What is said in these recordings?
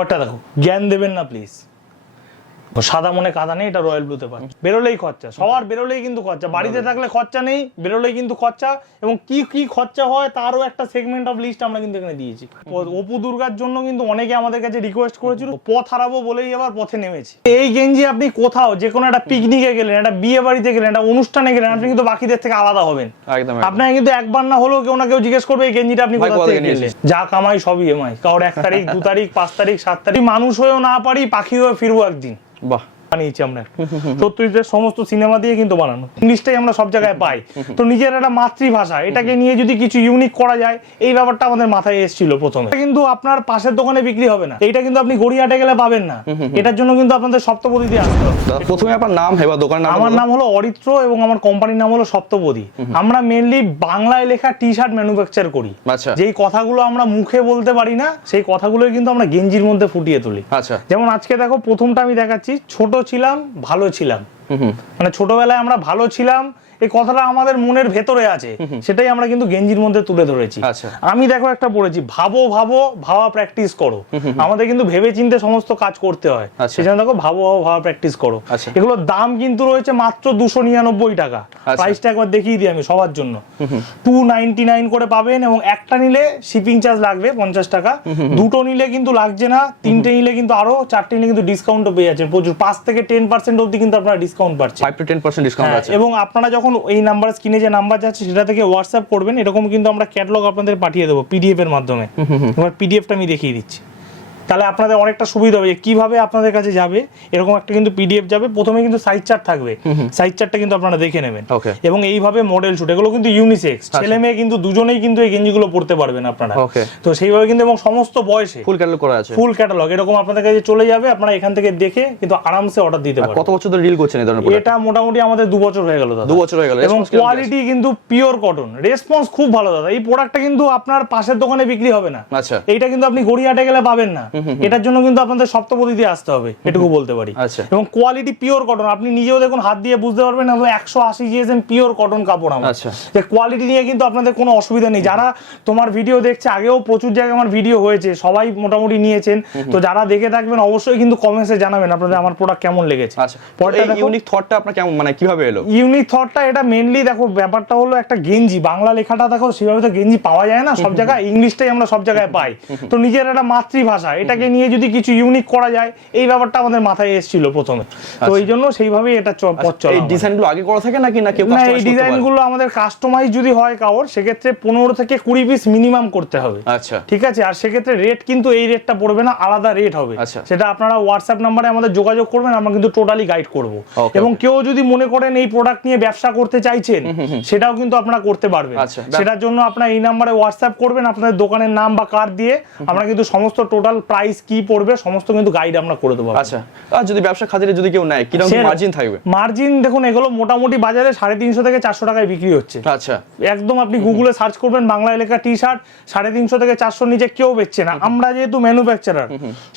ওটা দেখো, জ্ঞান দেবেন না প্লিজ। সাদা মনে কাদা নেই, এটা রয়্যাল ব্লুতে পাচ্ছ। বেরোলেই খরচা, সবার বেরোলেই কিন্তু খরচা, বাড়িতে থাকলে খরচা নেই, বেরোলেই কিন্তু খরচা। এবং কি কি খরচা হয় তারও একটা সেগমেন্ট অফ লিস্ট আমরা কিন্তু এখানে দিয়েছি। অপু দুর্গার জন্য কিন্তু অনেকে আমাদের কাছে রিকোয়েস্ট করেছিল, পথ হারাবো বলেই এবার পথে নেমেছি। এই গেঞ্জি আপনি কোথাও যে কোনো একটা পিকনিকে গেলেন, একটা বিয়ে বাড়িতে গেলেন, একটা অনুষ্ঠানে গেলেন, আপনি কিন্তু বাকিদের থেকে আলাদা হবেন। আপনাকে কিন্তু একবার না হলেও কেউ না কেউ জিজ্ঞেস করবে এই গেঞ্জিটা আপনি কোথা থেকে কিনলেন। যা কামাই সবই এমআই, কারোর 1 তারিখ 2 তারিখ 5 তারিখ 7 তারিখ। মানুষ হয়েও না পারি, পাখি হয়ে ফিরবো একদিন। বাহ, বানিয়েছি আমরা। সত্যজিতের সমস্ত সিনেমা দিয়ে কিন্তু বানানো, ইংলিশটাই আমরা সব জায়গায় পাই। তো নিজের একটা মাতৃভাষা, এটাকে নিয়ে যদি কিছু ইউনিক করা যায়, এই ব্যাপারটা আমাদের মাথায় এসেছিল প্রথমে। কিন্তু আপনার পাশের দোকানে বিক্রি হবে না, এইটা কিন্তু আপনি গড়িয়াহাটে গেলে পাবেন না। এটার জন্য কিন্তু আপনাদের সপ্তপদী দিয়ে আসতে হবে। প্রথমে আপনার নাম এবং দোকানের নাম? আমার নাম হলো অরিত্র এবং আমার কোম্পানির নাম হলো সপ্তপদী। আমরা মেইনলি বাংলায় লেখা টি শার্ট ম্যানুফ্যাকচার করি। যেই কথাগুলো আমরা মুখে বলতে পারি না, সেই কথাগুলোই কিন্তু আমরা গেঞ্জির মধ্যে ফুটিয়ে তুলি। যেমন আজকে দেখো, প্রথমটা আমি দেখাচ্ছি, ছোট ছিলাম ভালো ছিলাম। মানে ছোটবেলায় আমরা ভালো ছিলাম, এই কথাটা আমাদের মনের ভেতরে আছে, সেটাই আমরা কিন্তু গেঞ্জির মধ্যে তুলে ধরেছি। আমি দেখো একটা পড়েছি, ভাবো ভাবো ভাবা প্র্যাকটিস করো। আমাদের কিন্তু ভেবে চিন্তে সমস্ত কাজ করতে হয়, সেজন্য দেখো ভাবো ভাবো ভাবা প্র্যাকটিস করো। এগুলোর দাম কিন্তু রয়েছে মাত্র 299 টাকা। প্রাইসটা একবার দেখিয়ে দিই আমি সবার জন্য। 299 করে পাবেন, এবং একটা নিলে শিপিং চার্জ লাগবে 50 টাকা। দুটো নিলে কিন্তু লাগছে না, তিনটে নিলে কিন্তু আরো, চারটে নিলে কিন্তু ডিসকাউন্টও পেয়ে যাচ্ছেন প্রচুর। 5 থেকে 10% অবধি কিন্তু আপনারা ডিসকাউন্ট পাচ্ছেন। 5 to 10% ডিসকাউন্ট আছে। এবং আপনারা যখন এই নাম্বার স্ক্রিনে যে নাম্বার যাচ্ছে সেটা থেকে হোয়াটসঅ্যাপ করবেন, এরকম কিন্তু আমরা ক্যাটালগ আপনাদের পাঠিয়ে দেবো পিডিএফ এর মাধ্যমে। এবার পিডিএফটা আমি দেখিয়ে দিচ্ছি, তাহলে আপনাদের অনেকটা সুবিধা হবে কিভাবে আপনাদের কাছে যাবে। এরকম একটা কিন্তু পিডিএফ যাবে, প্রথমে কিন্তু সাইজ চার্ট থাকবে, সাইজ চার্টটা কিন্তু আপনারা দেখে নেবেন। এবং এইভাবে মডেল শুট, এগুলো কিন্তু ইউনিসেক্স, ছেলে মেয়ে কিন্তু দুজনেই কিন্তু এই গেঞ্জিগুলো পড়তে পারবেন আপনারা। তো সেইভাবে কিন্তু, এবং সমস্ত বয়সে ফুল ক্যাটালগ করা আছে, ফুল ক্যাটালগ এরকম আপনাদের কাছে চলে যাবে। আপনারা এখান থেকে দেখে কিন্তু আরামসে অর্ডার দিতে পারবেন। কত বছর ধরে রিল করছেন এই ধরনের প্রোডাক্ট? এটা মোটামুটি আমাদের 2 বছর হয়ে গেল দাদা। 2 বছর হয়ে গেল। এবং কোয়ালিটি কিন্তু পিওর কটন, রেসপন্স খুব ভালো দাদা। এই প্রোডাক্টটা কিন্তু আপনার পাশের দোকানে বিক্রি হবে না। এইটা কিন্তু আপনি গড়িয়াহাটে গেলে পাবেন না। এটার জন্য কিন্তু আপনাদের সপ্তপদী দিয়ে আসতে হবে, এটুকু বলতে পারি। এবং কোয়ালিটি পিওর কটন, আপনি নিজেও দেখুন, হাত দিয়ে বুঝতে পারবেন। 180 জিএসএম পিওর কটন কাপড় আমার। যে কোয়ালিটি নিয়ে কিন্তু আপনাদের কোনো অসুবিধা নেই। যারা তোমার ভিডিও দেখছে, আগেও প্রচুর জায়গায় আমার ভিডিও হয়েছে, সবাই মোটামুটি নিয়েছেন। তো যারা দেখে থাকবেন অবশ্যই কিন্তু কমেন্টসে জানাবেন আপনাদের আমার প্রোডাক্ট কেমন লেগেছে। ইউনিক থটটা আপনার কেমন, মানে কিভাবে এলো? ইউনিক থটটা এটা মেইনলি দেখো, ব্যাপারটা হলো একটা গেঞ্জি, বাংলা লেখাটা দেখো সেভাবে তো গেঞ্জি পাওয়া যায় না সব জায়গায়, ইংলিশটাই আমরা সব জায়গায় পাই। তো নিজের একটা মাতৃভাষা, এটাকে নিয়ে যদি কিছু ইউনিক করা যায়, এই ব্যাপারটা আমাদের মাথায় এসেছিল প্রথমে। তো এই জন্য সেইভাবেই এটা পথ চলা। এই ডিজাইনগুলো আগে করা থাকে নাকি না কেউ কাস্টমাইজ করতে পারে? এই ডিজাইনগুলো আমাদের কাস্টমাইজ যদি হয় কারোর, সেক্ষেত্রে 15 থেকে 20 পিস মিনিমাম করতে হবে। ঠিক আছে। আর সেক্ষেত্রে রেট কিন্তু এই রেটটা পড়বে না, আলাদা রেট হবে। সেটা আপনারা হোয়াটসঅ্যাপ নাম্বারে আমাদের যোগাযোগ করবেন, আমরা কিন্তু টোটালি গাইড করব। এবং কেউ যদি মনে করেন এই প্রোডাক্ট নিয়ে ব্যবসা করতে চাইছেন, সেটাও কিন্তু আপনারা করতে পারবেন। সেটার জন্য আপনারা এই নাম্বারে হোয়াটসঅ্যাপ করবেন, আপনাদের দোকানের নাম বা কার্ড দিয়ে আমরা কিন্তু সমস্ত টোটাল প্রাইস কি পড়বে সমস্ত কিন্তু গাইড আমরা করে দেবো। আর যদি ব্যবসা খাতিরে যদি কেউ নেয়, কিরকম মার্জিন থাকবে? মার্জিন দেখুন, এগুলো মোটামুটি বাজারে 350 থেকে 400 টাকায় বিক্রি হচ্ছে। একদম আপনি গুগলে সার্চ করবেন, বাংলা লেখা টি শার্ট 350 থেকে 400 নিচে কেউ বেচছে না। আমরা যেহেতু ম্যানুফ্যাকচারার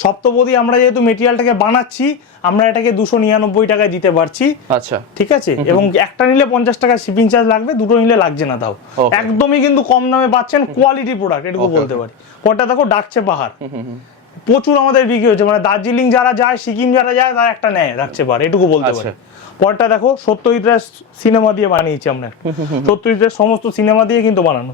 সপ্তপদী, আমরা যেহেতু মেটেরিয়ালটাকে বানাচ্ছি, আমরা এটাকে 299 টাকায় দিতে পারছি। ঠিক আছে। এবং একটা নিলে 50 টাকা শিপিং চার্জ লাগবে, দুটো নিলে লাগছে না। তাও একদমই কিন্তু কম দামে পাচ্ছেন, কোয়ালিটি প্রোডাক্ট, এটুকু বলতে পারি। পরটা দেখো, ডাকছে পাহাড়, প্রচুর আমাদের বিক্রি হচ্ছে। মানে দার্জিলিং যারা যায়, সিকিম যারা যায়, তারা একটা নেয় রাখছে পার, এটুকু বলতে পারি। পরটা দেখো, সত্যজিতের সিনেমা দিয়ে বানিয়েছি আমরা। সত্যজিতের সমস্ত সিনেমা দিয়ে কিন্তু বানানো।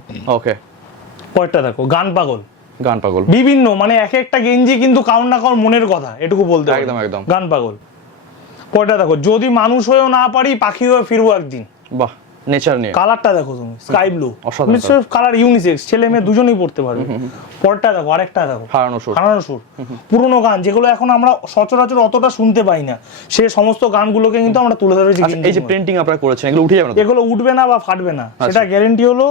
পরটা দেখো, গান পাগল। গান পাগল বিভিন্ন, মানে এক একটা গেঞ্জি কিন্তু কারণ না কারণ মনের কথা, এটুকু বলতে পারি। গান পাগল। পরটা দেখো, যদি মানুষ হয়েও না পারি, পাখি হয়ে ফিরবো একদিন। বাহ, নেচার নিয়ে। কালারটা দেখো তুমি, স্কাই ব্লু, কালার ইউনিসেক্স, ছেলে মেয়ে দুজনেই পড়তে পারবে। পরটা দেখো, আরেকটা দেখো, হারানো সুর। পুরোনো গান যেগুলো এখন আমরা সচরাচর অতটা শুনতে পাই না, সে সমস্ত গানগুলোকে কিন্তু আমরা তুলে ধরেছি। এই যে প্রিন্টিং আপনারা করেছেন, এগুলো উঠে যাবে না? এগুলো উঠবে না বা ফাটবে না, সেটা গ্যারান্টি হলো।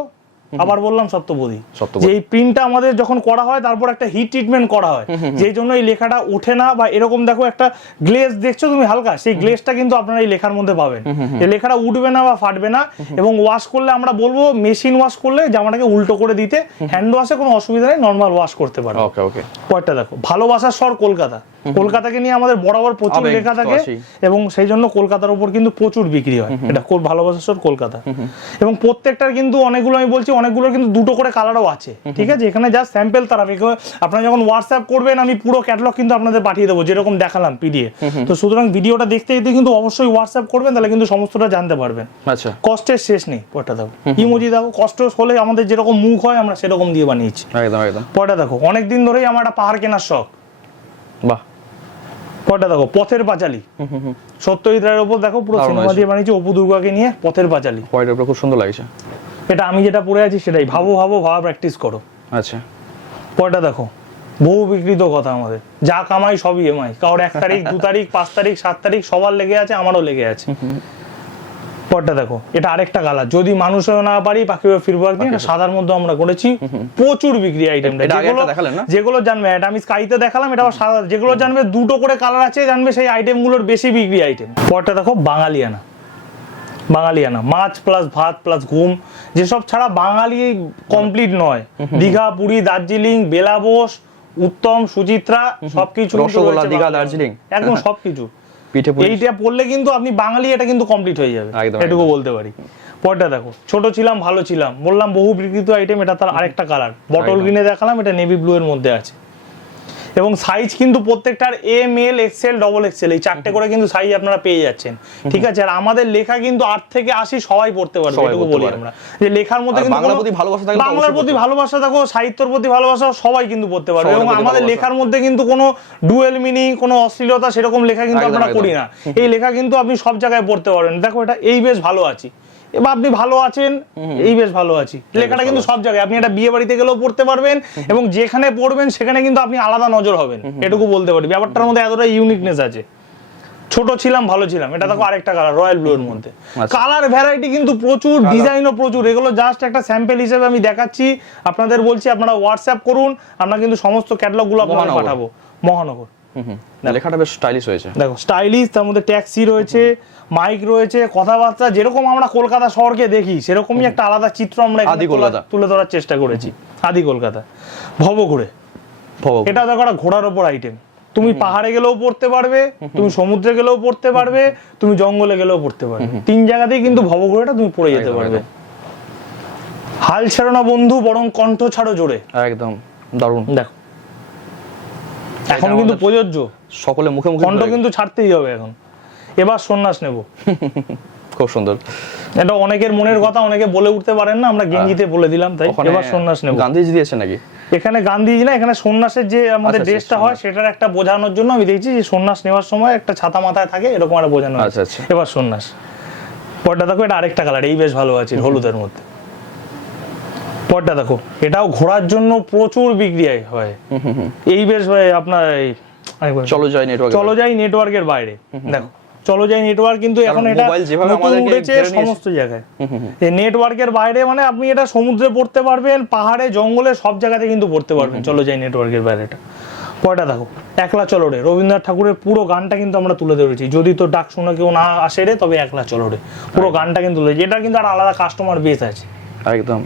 আবার বললাম সপ্তপদী, যে এই প্রিন্টটা আমাদের যখন করা হয়, তারপর একটা হিট ট্রিটমেন্ট করা হয়, যেই জন্য এই লেখাটা ওঠে না। বা এরকম দেখো, একটা গ্লেজ দেখছো তুমি হালকা, সেই গ্লেজটা কিন্তু আপনারা এই লেখার মধ্যে পাবেন। এই লেখাটা উঠবে না বা ফাটবে না। এবং ওয়াশ করলে আমরা বলবো, মেশিন ওয়াশ করলে জামাটাকে উল্টো করে দিতে, হ্যান্ড ওয়াশে কোনো অসুবিধা নেই, নর্মাল ওয়াশ করতে পারো। পরটা দেখো, ভালোবাসার স্বর কলকাতা। কলকাতাকে নিয়ে আমাদের বরাবর প্রচুর আবেগ লেখা তো থাকে আছেই। এবং সেই জন্য কলকাতার উপর কিন্তু প্রচুর বিক্রি হয়। এটা ভালোবাসার শহর কলকাতা। এবং প্রত্যেকটার কিন্তু অনেকগুলো, আমি বলছি অনেকগুলোর কিন্তু দুটো করে কালারও আছে, ঠিক আছে? এখানে জাস্ট স্যাম্পল তারা, আপনারা যখন হোয়াটসঅ্যাপ করবেন আমি পুরো ক্যাটালগ কিন্তু আপনাদের পাঠিয়ে দেবো, যেরকম দেখালাম পিডিএফ। তো সুতরাং ভিডিওটা দেখতে দেখতে কিন্তু অবশ্যই হোয়াটসঅ্যাপ করবেন, তাহলে কিন্তু সমস্তটা জানতে পারবেন। আচ্ছা, কষ্টের শেষ নেই। পয়টা দেখো, ইমোজি দেখো, কষ্ট হলে আমাদের যেরকম মুখ হয় আমরা সেরকম দিয়ে বানিয়েছি। একদম একদম। পয়টা দেখো, অনেকদিন ধরেই আমার একটা পাহাড় কেনার শখ। বাহ, পয়টা দেখো, পথের পাঁচালী, সত্যজিৎ রায়ের ওপর দেখো পুরো দারুণ সিনেমা হয়েছে। দিয়ে বানিয়েছি, অপু দুর্গাকে নিয়ে পথের পাঁচালী। হোয়াইটের উপর খুব সুন্দর লাগছে। এটা আমি যেটা পড়ে আছি সেটাই, ভাবো ভাবো ভাবা প্র্যাকটিস করো। আচ্ছা, পয়টা দেখো, বহু বিকৃত কথা আমাদের, যা কামাই সবই এমআই। কারোর 1 তারিখ 2 তারিখ 5 তারিখ 7 তারিখ সবার লেগে আছে, আমারও লেগে আছে। পরটা দেখো, এটা আরেকটা কালার, যদি মানুষ হয়ে না পারি পাখি হয়ে ফিরবো একদিন। এটা সাদার মধ্যে আমরা করেছি, প্রচুর বিক্রি আইটেমটা। এটা আগে একটা দেখালেন না? যেগুলো জানবে, এটা আমি স্কাইতে দেখালাম, এটা আবার সাদা। যেগুলো জানবে দুটো করে কালার আছে, জানবে সেই আইটেমগুলোর বেশি বিক্রি আইটেম। পরটা দেখো, বাঙালিয়ানা। বাঙালিয়ানা, মাছ প্লাস ভাত প্লাস ঘুম, যেসব ছাড়া বাঙালি কমপ্লিট নয়। দীঘা, পুরী, দার্জিলিং, বেলাবোস, উত্তম, সুচিত্রা, সবকিছু কিন্তু রসগোল্লা, রয়েছে দীঘা, বাঙালি। দার্জিলিং, একদম সবকিছু। পিঠে পুলি। এইটা পড়লে কিন্তু আপনি বাঙালি, এটা কিন্তু কমপ্লিট হয়ে যাবে, একদম, এটুকু একদম। বলতে পারি। পরটা দেখো, ছোট ছিলাম ভালো ছিলাম, বললাম বহু বিকৃত আইটেম। এটা তার আরেকটা কালার, বটল একদম। গ্রিনে দেখালাম, এটা নেভি ব্লু এর মধ্যে আছে। এবং সাইজ কিন্তু প্রত্যেকটার এম, এল, এক্সেল, ডবল এক্সেল, এই 4টে করে কিন্তু সাইজ আপনারা পেয়ে যাচ্ছেন, ঠিক আছে? আর আমাদের লেখা কিন্তু 8 থেকে 80 সবাই পড়তে পারবে, সবাই এটুকু পড়তে বলি পারে। আমরা। যে লেখার মধ্যে আর কিন্তু বাংলার কোনো- প্রতি ভালোবাসা থাকলে তো বাংলার অবশ্যই প্রতি পড়তে ভালোবাসা থাকো, সাহিত্যের প্রতি ভালোবাসা, সবাই কিন্তু পড়তে পারবে। সবার এবং প্রতি আমাদের ভালোবাসা। লেখার মধ্যে কিন্তু কোনো ডুয়েল মিনিং, কোনো অশ্লীলতা সেরকম লেখা কিন্তু একদম, আমরা একদম। করি না। এই লেখা কিন্তু আপনি সব জায়গায় পড়তে পারবেন। দেখো, এটা এই বেশ ভালো আছি, এবার আপনি ভালো আছেন, এই বেশ ভালো আছি, লেখাটা কিন্তু সব জায়গায়। আপনি একটা বিয়ে বাড়িতে গেলেও পড়তে পারবেন, এবং যেখানে পড়বেন সেখানে কিন্তু আপনি আলাদা নজর হবেন, এটুকু বলতে পারি। ব্যাপারটার মধ্যে এতটা ইউনিকনেস আছে। ছোট ছিলাম ভালো ছিলাম, এটা দেখো আরেকটা কালার, রয়্যাল ব্লু এর মধ্যে। কালার ভ্যারাইটি কিন্তু প্রচুর, ডিজাইনও প্রচুর। এগুলো জাস্ট একটা স্যাম্পল হিসেবে আমি দেখাচ্ছি আপনাদের, বলছি আপনারা হোয়াটসঅ্যাপ করুন, আমরা কিন্তু সমস্ত ক্যাটালগ গুলো আপনাদের মহানগর। পাঠাবো। মহানগর, লেখাটা বেশ স্টাইলিশ হয়েছে। দেখো স্টাইলিশ, তার মধ্যে ট্যাক্সি রয়েছে, মাইক রয়েছে, কথাবার্তা যেরকম আমরা কলকাতা শহরকে দেখি সেরকমই একটা আলাদা চিত্র আমরা এখানে আদি কলকাতা। তুলে ধরার চেষ্টা করেছি। আদি কলকাতা, ভব ঘুরে। ভব। এটা দেখো একটা ঘোড়ার ওপর আইটেম, তুমি পাহাড়ে গেলেও পড়তে পারবে, তুমি সমুদ্রে গেলেও পড়তে পারবে, তুমি জঙ্গলে গেলেও পড়তে পারবে। 3 জায়গাতেই কিন্তু ভব ঘুরেটা তুমি পড়ে যেতে একদম, পারবে। একদম। হাল ছাড়ো না বন্ধু, বরং কণ্ঠ ছাড়ো জোরে। একদম দারুণ। দেখো, এখন কিন্তু আমাদের- প্রযোজ্য, সকলে মুখে মুখে কণ্ঠ বলে। কিন্তু ছাড়তেই হবে এখন। এবার সন্ন্যাস নেব। খুব সুন্দর। এটা অনেকের মনের কথা, অনেকে বলে উঠতে পারেন না, আমরা গেঞ্জিতে বলে দিলাম, তাই ওখানে এবার সন্ন্যাস নেব। গান্ধীজি দিয়েছেন নাকি? এখানে গান্ধীজি না, এখানে সন্ন্যাসের যে আমাদের আচ্ছা, ড্রেসটা হয় সেটার একটা বোঝানোর জন্য আমি দেখছি যে সন্ন্যাস নেওয়ার সময় একটা ছাতা মাথায় থাকে, এরকম একটা বোঝানো আছে। আচ্ছা, আচ্ছা। এবার সন্ন্যাস। পরটা দেখো, এটা আরেকটা কালার, এই বেশ ভালো আছে, হলুদের মধ্যে। পরটা দেখো, এটাও ঘোরার জন্য প্রচুর বিক্রি হয়। এই বেশ ভাই আপনার এই চলো যাই নেটওয়ার্ক। চলো যাই নেটওয়ার্কের বাইরে। দেখো, চলো যাই নেটওয়ার্ক কিন্তু এখন কারণ এটা মোবাইল যেভাবে নতুন আমাদেরকে উঠেছে ঘিরে নিয়েছে। সমস্ত জায়গায়। এই নেটওয়ার্কের বাইরে মানে আপনি এটা সমুদ্রে পড়তে পারবেন, পাহাড়ে, জঙ্গলে, সব জায়গাতে কিন্তু পড়তে পারবেন। চলো যাই নেটওয়ার্কের বাইরেটা। পয়টা দেখো, একলা চলো রে, রবীন্দ্রনাথ ঠাকুরের পুরো গানটা কিন্তু আমরা তুলে ধরেছি। যদি তো ডাক শুনে কেউ না আসে রে, তবে একলা চলো রে, পুরো গানটা কিন্তু তুলে। এটা কিন্তু আর আলাদা কাস্টমার বেস আছে। একদম।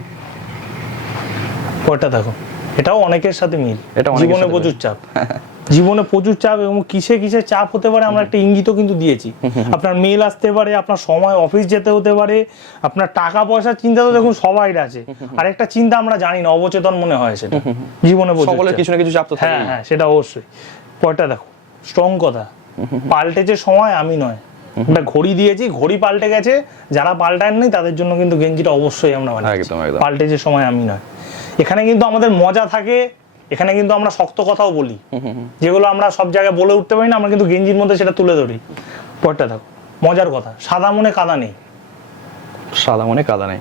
পয়টা দেখো, এটাও অনেকের সাথে মিল। এটা অনেকের জীবনে সাথে প্রচুর চাপ, জীবনে প্রচুর চাপ, এবং কিসে কিসে চাপ হতে পারে আমরা একটা ইঙ্গিতও কিন্তু দিয়েছি। আপনার মেল আসতে পারে, আপনার সময় অফিস যেতে হতে পারে, আপনার টাকা পয়সার চিন্তা তো দেখুন সবাই আছে। আর একটা চিন্তা আমরা জানি না, অবচেতন মনে হয় সেটা। জীবনে প্রচুর সকলের চাপ। কিছু না কিছু চাপ তো থাকে। হ্যাঁ হ্যাঁ, সেটা অবশ্যই। পরটা দেখো, স্ট্রং কথা, পাল্টেছে সময়, আমি নয়। একটা ঘড়ি দিয়েছি, ঘড়ি পাল্টে গেছে, যারা পাল্টাননি তাদের জন্য কিন্তু গেঞ্জিটা অবশ্যই আমরা বানিয়েছি। একদম, একদম। পাল্টেছে সময়, আমি নয়। এখানে কিন্তু আমাদের মজা থাকে, এখানে কিন্তু আমরা শক্ত কথাও বলি, যেগুলো আমরা সব জায়গায় বলে উঠতে পারি না, আমরা কিন্তু গেঞ্জির মধ্যে সেটা তুলে ধরি। পরটা দেখো, মজার কথা, সাদা মনে কাদা নেই। সাদা মনে কাদা নেই।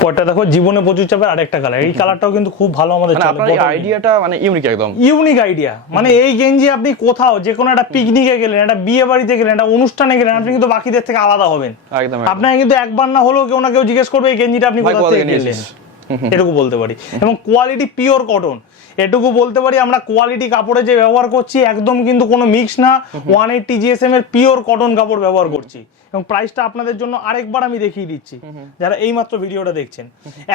পরটা দেখো, জীবনে প্রচুর চাপের আরেকটা কালার, এই কালারটাও কিন্তু খুব ভালো আমাদের মানে আপনার এই আইডিয়াটা মানে ইউনিক একদম। Unique idea. মানে এই গেঞ্জি আপনি কোথাও যে কোনো একটা পিকনিকে গেলেন, একটা বিয়ে বাড়িতে গেলেন, একটা অনুষ্ঠানে গেলেন, আপনি কিন্তু বাকিদের থেকে আলাদা হবেন। একদম। আপনাকে কিন্তু একবার না হলেও কেউ না কেউ জিজ্ঞেস করবে এই গেঞ্জিটা আপনি ভাই কোথা কোথা থেকে থেকে কিনলেন, নিয়েছিস? এটুকু বলতে পারি। এবং কোয়ালিটি পিওর কটন, এটুকু বলতে পারি। আমরা কোয়ালিটি কাপড়ে যে ব্যবহার করছি একদম কিন্তু কোনো মিক্স না, 180 GSM এর পিওর কটন কাপড় ব্যবহার করছি। এবং প্রাইসটা আপনাদের জন্য আরেকবার আমি দেখিয়ে দিচ্ছি, যারা এইমাত্র ভিডিওটা দেখছেন।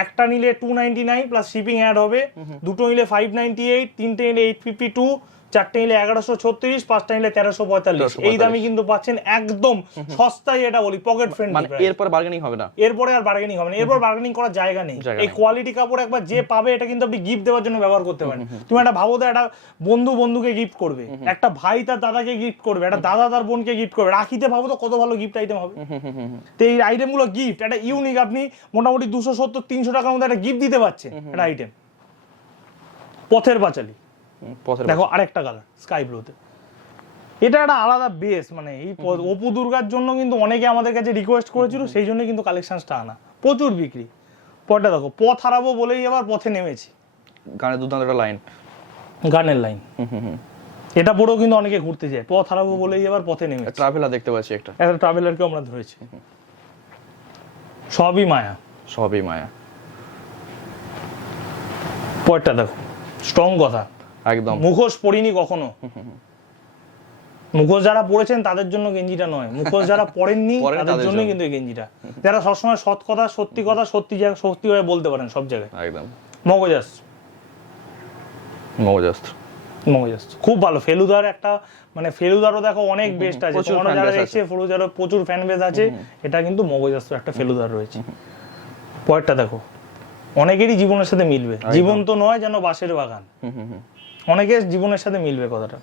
একটা নিলে 299 প্লাস শিপিং অ্যাড হবে, দুটো নিলে 598, তিনটে নিলে 852, চারটে নিলে 1136, পাঁচটা নিলে 1345। এই দামে কিন্তু পাচ্ছেন একদম সস্তায়, এটা বলি পকেট মানে ফ্রেন্ডলি। এরপর বার্গেনিং হবে না, এরপরে আর বার্গেনিং হবে না, এরপর বার্গেনিং করার জায়গা নেই। এই কোয়ালিটি কাপড় একবার যে পাবে এটা কিন্তু আপনি গিফট দেওয়ার জন্য ব্যবহার করতে পারেন। তুমি একটা ভাবো তো, একটা বন্ধু বন্ধুকে গিফট করবে, একটা ভাই তার দাদাকে গিফট করবে, একটা দাদা তার বোনকে গিফট করবে, রাখিতে ভাবো তো কত ভালো গিফট আইটেম হবে। তো এই আইটেমগুলো গিফট একটা ইউনিক, আপনি মোটামুটি 270-300 টাকার মধ্যে একটা গিফট দিতে পারছেন একটা আইটেম। পথের পাঁচালী দেখো, আরেকটা কালার স্কাই ব্লুতে, এটা একটা আলাদা বেস। মানে এই অপু দুর্গার জন্য কিন্তু অনেকে আমাদের কাছে রিকোয়েস্ট করেছিল, সেই জন্য কিন্তু কালেকশনটা আনা, প্রচুর বিক্রি। পরটা দেখো, পথ হারাবো বলেই এবার পথে নেমেছি। গানের দুর্দান্ত একটা লাইন, গানের লাইন, এটা পরেও কিন্তু অনেকে ঘুরতে যায়, পথ হারাবো বলেই এবার পথে নেমেছি। ট্রাভেলার দেখতে পাচ্ছি, একটা ট্রাভেলারকে আমরা ধরেছি। সবই মায়া, সবই মায়া। পরটা দেখো, স্ট্রং কথা, একদম মুখোশ পরিনি কখনো। মুখোশ যারা পড়েছেন তাদের জন্য গেঞ্জিটা নয়, মুখোশ যারা পড়েননি তাদের জন্য কিন্তু এই গেঞ্জিটা। যারা সবসময় সৎ কথা, সত্যি কথা, সত্যি ভাবে বলতে পারেন সব জায়গায়। একদম মগজাস্ত, মগজাস্ত, মগজাস্ত খুব ভালো। ফেলুদার একটা, মানে ফেলুদারও দেখো অনেক বেস্ট আছে, তোমরা যারা দেখছে ফেলুদারও প্রচুর ফ্যান বেস আছে। এটা কিন্তু মগজাস্ত একটা ফেলুদার রয়েছে। পরেরটা দেখো, অনেকেরই জীবনের সাথে মিলবে, জীবন তো নয় যেন বাঁশের বাগান, অনেকের জীবনের সাথে মিলবে কথাটা।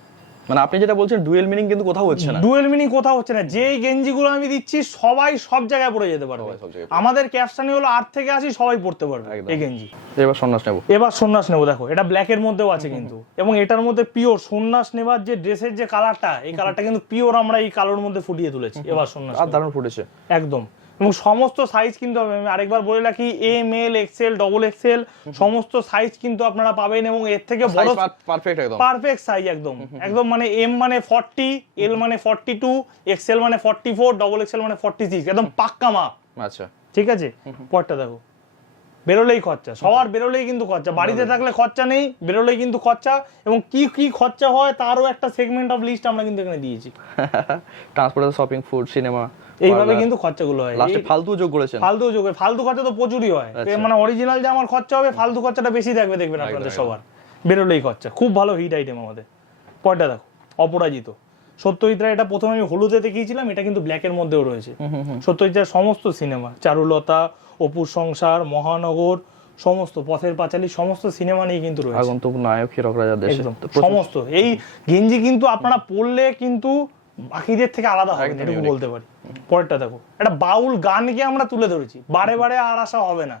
মানে আপনি যেটা বলছেন ডুয়েল মিনিং কিন্তু কোথাও হচ্ছে না, ডুয়েল মিনিং কোথাও হচ্ছে না। যেই গেঞ্জিগুলো আমি দিচ্ছি সবাই সব জায়গায় পরে যেতে পারবে। আমাদের ক্যাপশনে হলো 8 থেকে 80 সবাই পড়তে পারবে এই গেঞ্জি। এবার সন্ন্যাস নেব, এবার সন্ন্যাস নেবো। দেখো, এটা ব্ল্যাকের মধ্যেও আছে কিন্তু, এবং এটার মধ্যে পিওর সন্ন্যাস নেবার যে ড্রেসের যে কালারটা, এই কালারটা কিন্তু পিওর আমরা এই কালোর মধ্যে ফুটিয়ে তুলেছি। এবার সন্ন্যাস আর দারুণ ফুটেছে একদম। এবং সমস্ত সাইজ কিন্তু আমি আরেকবার বলে রাখি, এম, এল, এক্সেল, ডবল এক্সেল সমস্ত সাইজ কিন্তু আপনারা পাবেন। এবং এর থেকে বড় পারফেক্ট, একদম পারফেক্ট সাইজ, একদম একদম। মানে এম মানে 40, এল মানে 42, এক্সেল মানে 44, ডবল এক্সেল মানে 46, একদম পাক্কা মাপ। আচ্ছা, ঠিক আছে। পরটা দেখো, বেরোলেই খরচা, সবার বেরোলেই কিন্তু খরচা, বাড়িতে থাকলে খরচা নেই, বেরোলেই কিন্তু খরচা। এবং কি কি খরচা হয় তারও একটা সেগমেন্ট অফ লিস্ট আমরা কিন্তু এখানে দিয়েছি। ট্রান্সপোর্টেশন, শপিং, ফুড, সিনেমা, এইভাবে কিন্তু খরচাগুলো হয়। লাস্টে ফালতু যোগ করেছেন, ফালতু খরচা তো প্রচুরই হয়। মানে অরিজিনাল যে আমার খরচা হবে, ফালতু খরচাটা বেশি থাকবে, দেখবেন আপনাদের সবার। বেরোলেই খরচা, খুব ভালো হিট আইটেম আমাদের। পরটা দেখো, অপরাজিত সত্যজিৎরা, এটা প্রথমে আমি হলুদে দেখিয়েছিলাম, এটা কিন্তু ব্ল্যাকের মধ্যেও রয়েছে। সত্যজিৎরার সমস্ত সিনেমা, চারুলতা, অপুর সংসার, মহানগর, সমস্ত পথের পাঁচালী, সমস্ত সিনেমা নিয়ে কিন্তু রয়েছে। আগন্তুক, নায়ক, হীরক রাজা দেশে, সমস্ত এই গেঞ্জি কিন্তু আপনারা পরলে কিন্তু বাকিদের থেকে আলাদা হবে, এটুকু বলতে পারি। পরেরটা দেখো, একটা বাউল গানকে আমরা তুলে ধরেছি, বারে বারে আর আসা হবে না।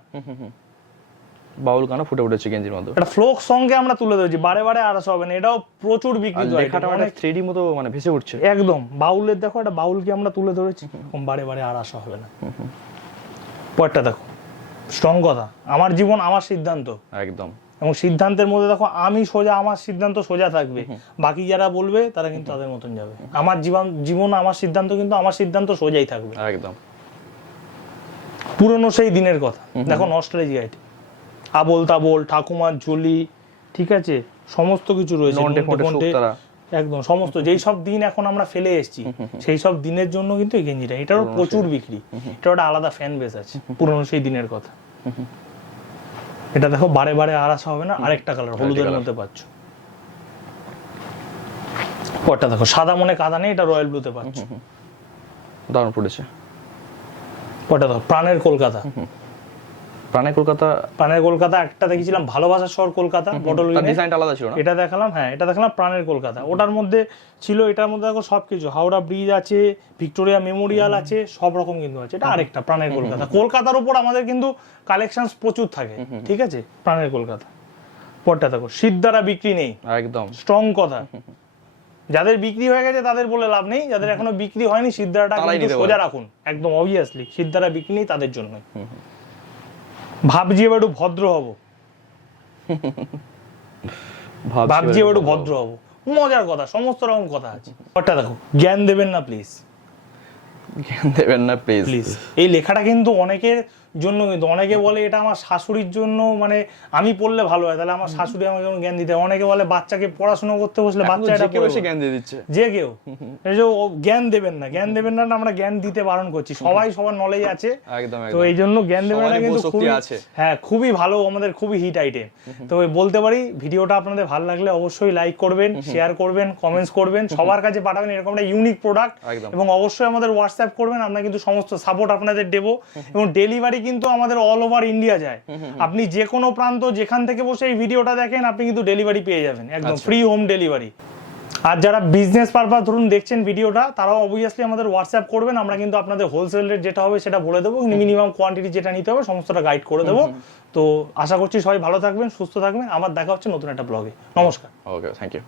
বাউল গানও ফুটে উঠেছে গেঞ্জির মধ্যে, একটা ফ্লোক সঙ্গে আমরা তুলে ধরেছি, বারে বারে আর আসা হবে না। এটাও প্রচুর বিক্রি হয়, লেখাটা অনেক 3D মতো মানে ভেসে উঠছে একদম। বাউলের দেখো, একটা বাউলকে আমরা তুলে ধরেছি, বারে বারে আর আসা হবে না। পরেরটা দেখো, স্ট্রং কথা, আমার জীবন আমার সিদ্ধান্ত, একদম। এবং সিদ্ধান্তের মধ্যে দেখো, আমি সোজা, আমার সিদ্ধান্ত সোজা থাকবে, বাকি যারা বলবে তারা কিন্তু তাদের মতন যাবে। আমার জীবন আমার সিদ্ধান্ত, কিন্তু আমার সিদ্ধান্ত সোজাই থাকবে একদম। পুরনো সেই দিনের কথা দেখো, নস্টালজিয়া আইটেম, আবোল তাবোল, ঠাকুমার ঝুলি, ঠিক আছে, সমস্ত কিছু রয়েছে একদম। সমস্ত যেই সব দিন এখন আমরা ফেলে এসেছি, সেই সব দিনের জন্য কিন্তু এই গেঞ্জিটা, এটারও প্রচুর বিক্রি। এটা একটা আলাদা ফ্যান বেস আছে, পুরনো সেই দিনের কথা। এটা দেখো, বারে বারে আর আসা হবে না, আরেকটা কালার হলুদের মধ্যে পাচ্ছ। পরটা দেখো, সাদা মনে কাদা নেই, এটা রয়্যাল ব্লুতে পাচ্ছ, দারুণ ফুটেছে। পরটা দেখো, প্রাণের কলকাতা। প্রাণের কলকাতা একটা দেখেছিলাম, ভালোবাসার শহর কলকাতা, বটল ডিজাইনটা আলাদা ছিল না, এটা দেখালাম। হ্যাঁ, এটা দেখালাম প্রাণের কলকাতা। ওটার মধ্যে ছিল, এটার মধ্যে দেখো সবকিছু, হাওড়া ব্রিজ আছে, ভিক্টোরিয়া মেমোরিয়াল আছে, সব রকম কিন্তু আছে। এটা আরেকটা প্রাণের কলকাতা। কলকাতার উপর আমাদের কিন্তু কালেকশন প্রচুর থাকে, ঠিক আছে। প্রাণের কলকাতা। পরটা দেখো, সিদ্ধারা বিক্রি নেই, একদম স্ট্রং কথা। যাদের বিক্রি হয়ে গেছে তাদের বলে লাভ নেই, যাদের এখনো বিক্রি হয়নি সিদ্ধারাটা কিন্তু সোজা রাখুন, একদম অবভিয়াসলি সিদ্ধারা বিক্রি নেই তাদের জন্য। ভাবছি এবার একটু ভদ্র হব, ভাবছি এবার একটু ভদ্র হব, মজার কথা, সমস্ত রকম কথা আছে। ওটা দেখো, জ্ঞান দেবেন না প্লিজ, জ্ঞান দেবেন না প্লিজ। এই লেখাটা কিন্তু অনেকের জন্য কিন্তু অনেকে বলে এটা আমার শাশুড়ির জন্য, মানে আমি পড়লে ভালো হয়, তাহলে আমার শাশুড়ি আমাকে যেমন জ্ঞান দিতে হয়। অনেকে বলে বাচ্চাকে পড়াশোনা করতে বসলে এখন তো বাচ্চা যে এটা কেউ পড়বে। এসে জ্ঞান দিয়ে দিচ্ছে। যে কেউ এই যে জ্ঞান দেবেন না, জ্ঞান দেবেন না, আমরা জ্ঞান দিতে বারণ করছি, সবাই সবার নলেজ আছে, একদম তো এই জন্য জ্ঞান দেবেন না, সবারই কিন্তু বোধশক্তি খুবই আছে। হ্যাঁ খুবই ভালো, আমাদের খুবই হিট আইটেম। তো বলতে পারি ভিডিওটা আপনাদের ভালো লাগলে অবশ্যই লাইক করবেন, শেয়ার করবেন, কমেন্টস করবেন, সবার কাছে পাঠাবেন এরকম একটা ইউনিক প্রোডাক্ট, একদম। এবং অবশ্যই আমাদের হোয়াটসঅ্যাপ করবেন, আমরা কিন্তু সমস্ত সাপোর্ট আপনাদের দেবো। এবং ডেলিভারি কিন্তু আমাদের অল ওভার ইন্ডিয়া যায়, আপনি যে কোনো প্রান্ত যেখান থেকে বসে এই ভিডিওটা দেখেন আপনি কিন্তু ডেলিভারি পেয়ে যাবেন, একদম ফ্রি হোম ডেলিভারি। আর যারা বিজনেস পারপাস ধরুন দেখছেন ভিডিওটা, তারাও অবভিয়াসলি আমাদের হোয়াটসঅ্যাপ করবেন, আমরা কিন্তু আপনাদের হোলসেল রেট যেটা হবে সেটা বলে দেবো, মিনিমাম কোয়ান্টিটি যেটা নিতে হবে সমস্তটা গাইড করে দেবো। তো আশা করছি সবাই ভালো থাকবেন, সুস্থ থাকবেন, আবার দেখা হচ্ছে নতুন একটা ব্লগে। নমস্কার। ওকে, থ্যাংক ইউ।